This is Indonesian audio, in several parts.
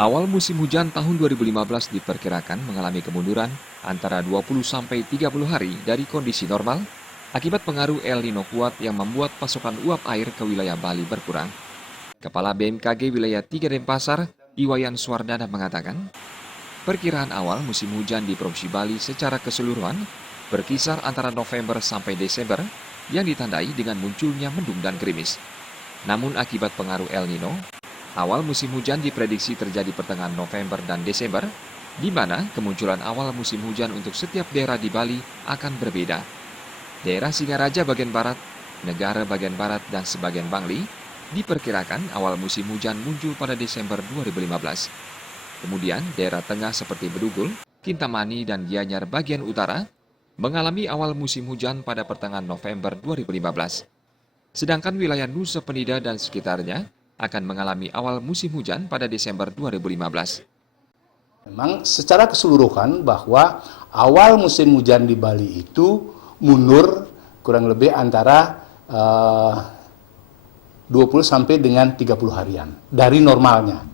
Awal musim hujan tahun 2015 diperkirakan mengalami kemunduran antara 20-30 hari dari kondisi normal akibat pengaruh El Nino kuat yang membuat pasokan uap air ke wilayah Bali berkurang. Kepala BMKG Wilayah 3 Denpasar, Iwayan Swardana mengatakan, perkiraan awal musim hujan di Provinsi Bali secara keseluruhan berkisar antara November sampai Desember yang ditandai dengan munculnya mendung dan gerimis. Namun akibat pengaruh El Nino, awal musim hujan diprediksi terjadi pertengahan November dan Desember, di mana kemunculan awal musim hujan untuk setiap daerah di Bali akan berbeda. Daerah Singaraja bagian barat, Negara bagian barat, dan sebagian Bangli diperkirakan awal musim hujan muncul pada Desember 2015. Kemudian daerah tengah seperti Bedugul, Kintamani, dan Gianyar bagian utara mengalami awal musim hujan pada pertengahan November 2015. Sedangkan wilayah Nusa Penida dan sekitarnya akan mengalami awal musim hujan pada Desember 2015. Memang secara keseluruhan bahwa awal musim hujan di Bali itu mundur kurang lebih antara 20 sampai dengan 30 harian dari normalnya.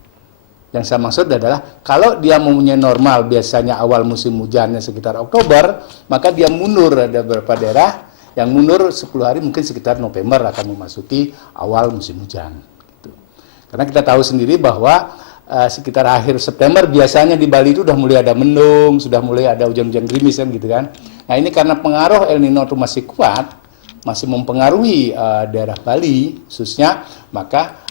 Yang saya maksud adalah kalau dia mempunyai normal biasanya awal musim hujannya sekitar Oktober, maka dia mundur, ada beberapa daerah yang mundur 10 hari mungkin sekitar November akan memasuki awal musim hujan. Karena kita tahu sendiri bahwa sekitar akhir September biasanya di Bali itu sudah mulai ada mendung, sudah mulai ada hujan-hujan gerimis kan gitu kan. Nah ini karena pengaruh El Nino itu masih kuat, masih mempengaruhi daerah Bali khususnya, maka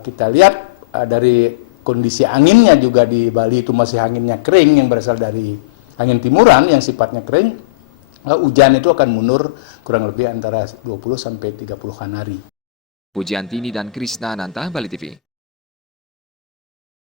kita lihat dari kondisi anginnya juga di Bali itu masih anginnya kering yang berasal dari angin timuran yang sifatnya kering, hujan itu akan mundur kurang lebih antara 20 sampai 30-an hari. Pujiantini dan Krisna Nanta, Bali TV.